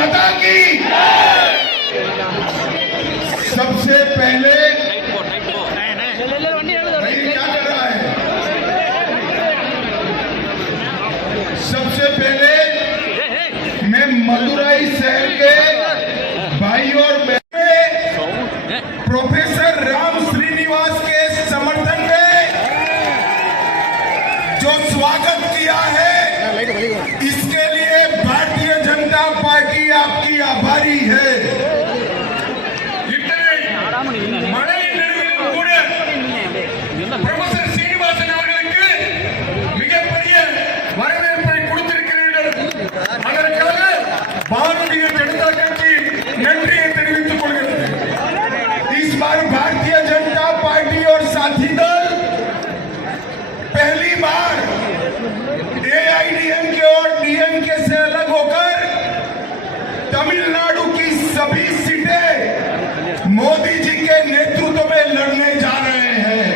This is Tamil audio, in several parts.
माता की। सबसे पहले क्या कर रहा है? सबसे पहले मैं मदुरई शहर के भाई और बहन प्रोफेसर राम श्रीनिवास के समर्थन में जो स्वागत किया है, इसके लिए भारतीय जनता पार्टी आपकी आभारी है। प्रोफेसर श्रीनिवासन அவர்களுக்கு மிகப்பெரிய வரவேற்பை கொடுத்திருக்கிறீர்கள். அதற்காக பாரதிய जनता கட்சி நன்றியை தெரிவித்துக் கொள்கிறது. इस बार भारतीय जनता पार्टी और साथी दल पहली बार एआईडीएमके और डीएमके से अलग होकर तमिलनाडु की सभी सीटें मोदी जी के नेतृत्व में लड़ने जा रहे हैं।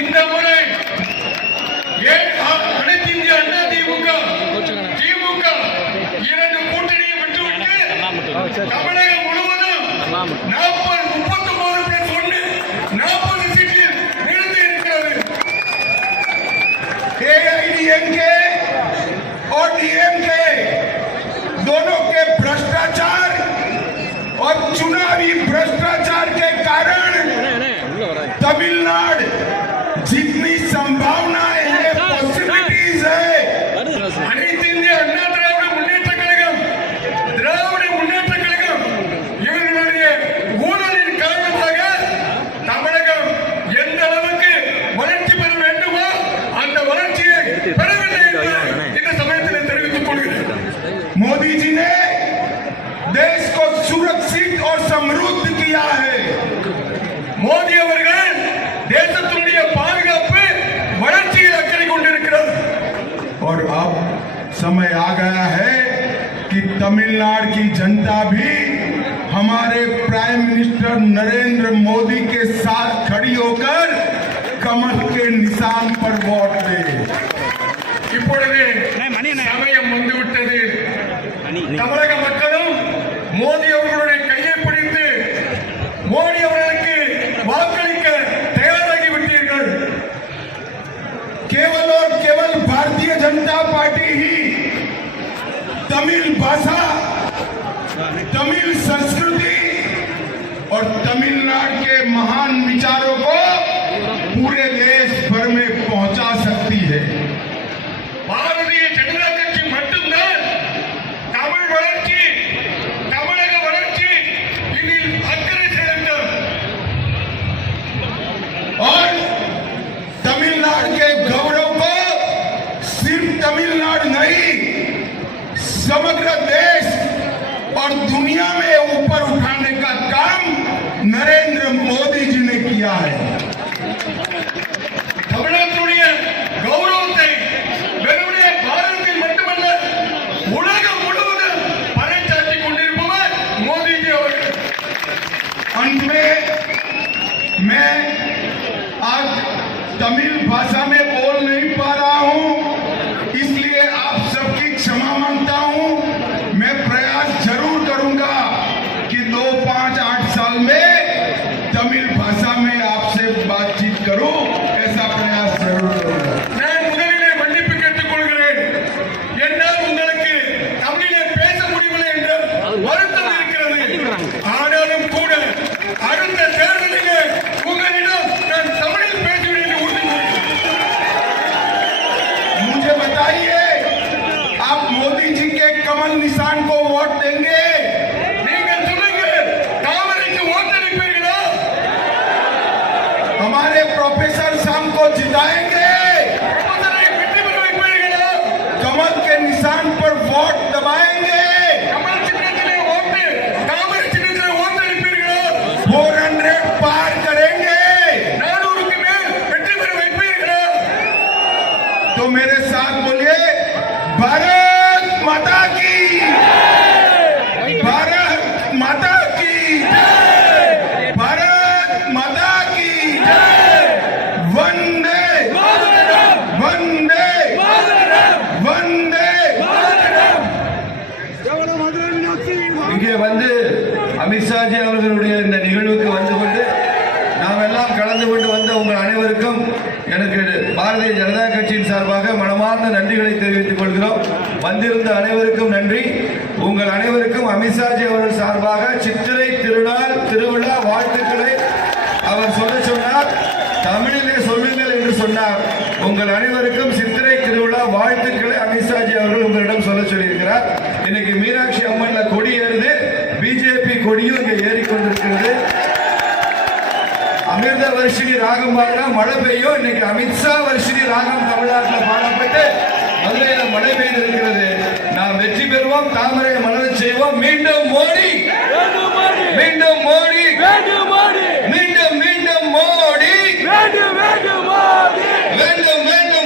இந்த முறை அனைத்து இந்திய அண்ணா திமுக இரண்டு கூட்டணியை விட்டுவிட்டு தமிழகம் முழுவதும் 40 சீட்டில் விழுந்து இருக்கிறது. एआईडीएमके और डीएमके दोनों के भ्रष्टाचार और चुनावी भ्रष्टाचार के कारण तमिलनाडु जितनी संभावनाएं हैं, पॉसिबिलिटीज है, அனைத்து இந்திய அண்ணா திராவிட முன்னேற்ற கழகம் இவர்களுடைய ஊழலின் காரணமாக தமிழகம் எந்த அளவுக்கு வளர்ச்சி பெற வேண்டுமோ அந்த வளர்ச்சியை பெறவில்லை என்று இந்த சமயத்தில் தெரிவித்துக் கொள்கிறேன். मोदी जी ने देश को सुरक्षित और समृद्ध किया है। மோடி அவர்கள் தேசத்தினுடைய பாதுகாப்பு வளர்ச்சியில் அக்கறை கொண்டிருக்கிறார். और अब समय आ गया है कि तमिलनाडु की जनता भी हमारे प्राइम मिनिस्टर नरेंद्र मोदी के साथ खड़ी होकर कमल के निशान पर वोट दे। இப்பொழுது சமயம் வந்துவிட்டது. தமிழக மக்களும் மோடி அவர்களுடைய கையை பிடித்து மோடி அவர்களுக்கு வாக்களிக்க தயாராகி விட்டீர்கள். केवल और केवल भारतीय जनता पार्टी ही तमिल भाषा, तमिल संस्कृति और तमिलनाडु के महान विचारों को पूरे देश भर में पहुंचा सकती है। பாரதிய ஜனதா கட்சி மட்டும்தான் தமிழ் வளர்ச்சி, தமிழக வளர்ச்சி இதில் அக்கறை செலுத்தும். और तमिलनाडु के गौरव को सिर्फ तमिलनाडु नहीं, समग्र देश और दुनिया में ऊपर उठाने का काम नरेंद्र मोदी जी ने किया है। தமிழகத்துடைய கௌரவத்தை வெறுமனே பாரதத்தில் மட்டுமல்ல உலகம் முழுவதும் பறைசாற்றிக் கொண்டிருப்பவர் மோடிஜி அவர்கள். अंत में मैं आज तमिल भाषा में बोल नहीं पा रहा हूं, इसलिए आप सबकी क्षमा मांगता हूं। मैं प्रयास जरूर करूंगा कि 2, 5, 8 साल में तमिल भाषा में आपसे बातचीत करूं, ऐसा प्रयास जरूर करूंगा। நான் முதலிலே மன்னிப்பு கேட்டுக் கொள்கிறேன். என்னால் உங்களுக்கு தமிழிலே பேச முடியவில்லை என்ற வருத்தம் இருக்கிறது. ஆனாலும் கூட அடுத்த தேர்தலிலே உங்களிடம் நான் தமிழில் பேசுவேன் என்று உறுதிமொழிகிறேன். मुझे बताइए, आप मोदी जी के कमल निशान को वोट देंगे? நீங்கள் சொல்லுங்க, தாமரைக்கு ஓட்டளிப்பீர்களா? हमारे प्रोफेसर शाम को जिताएंगे? பிரதமரை வெற்றி பெற வைப்பீர்களா? कमल के निशान पर वोट दबाएंगे? கமல் சின்னத்திலே ஓட்டு, தாமரை சின்னத்திலே ஓட்டளிப்பீர்களா? 400 पार करेंगे? 400க்கு மேல் வெற்றி பெற வைப்பீர்களா? तो मेरे साथ बोलिए, भारत माता की, भारत माता की, भारत माता की, वंदे वंदे वंदे। பாரதிய ஜனதா கட்சியின் சார்பாக மனமார்ந்த நன்றிகளை தெரிவித்துக் கொள்கிறோம். வந்திருந்த அனைவருக்கும் நன்றி. உங்கள் அனைவருக்கும் அமித்ஷாஜி அவர்கள் சார்பாக சித்திரை திருவிழா வாழ்த்துக்களை அவர் சொன்னார். தமிழிலே சொல்லுங்கள் என்று சொன்னார். உங்கள் அனைவருக்கும் சித்திரை திருவிழா வாழ்த்துக்களை அமித்ஷாஜி அவர்கள் உங்களிடம் சொல்லியிருக்கிறார். இன்னைக்கு மீனாட்சி அம்மன்ல கொடி ஏறுது. பிஜேபி கொடியும் இங்கே ஏறிக்கொண்டிருக்கிறது. அமிர்த வருஷினி ராகம் பாடினா மழை பெய்யும். இன்னைக்கு அமித்ஷா வருஷினி ராகம் தமிழ்நாட்டில் பாடப்பட்டு மதுரையில மழை பெய்திருக்கிறது. நாம் வெற்றி பெறுவோம், தாமரையை மலரச் செய்வோம். மீண்டும் மோடி, மீண்டும் மோடி, மீண்டும் மீண்டும் மோடி, வேண்டும் வேண்டும்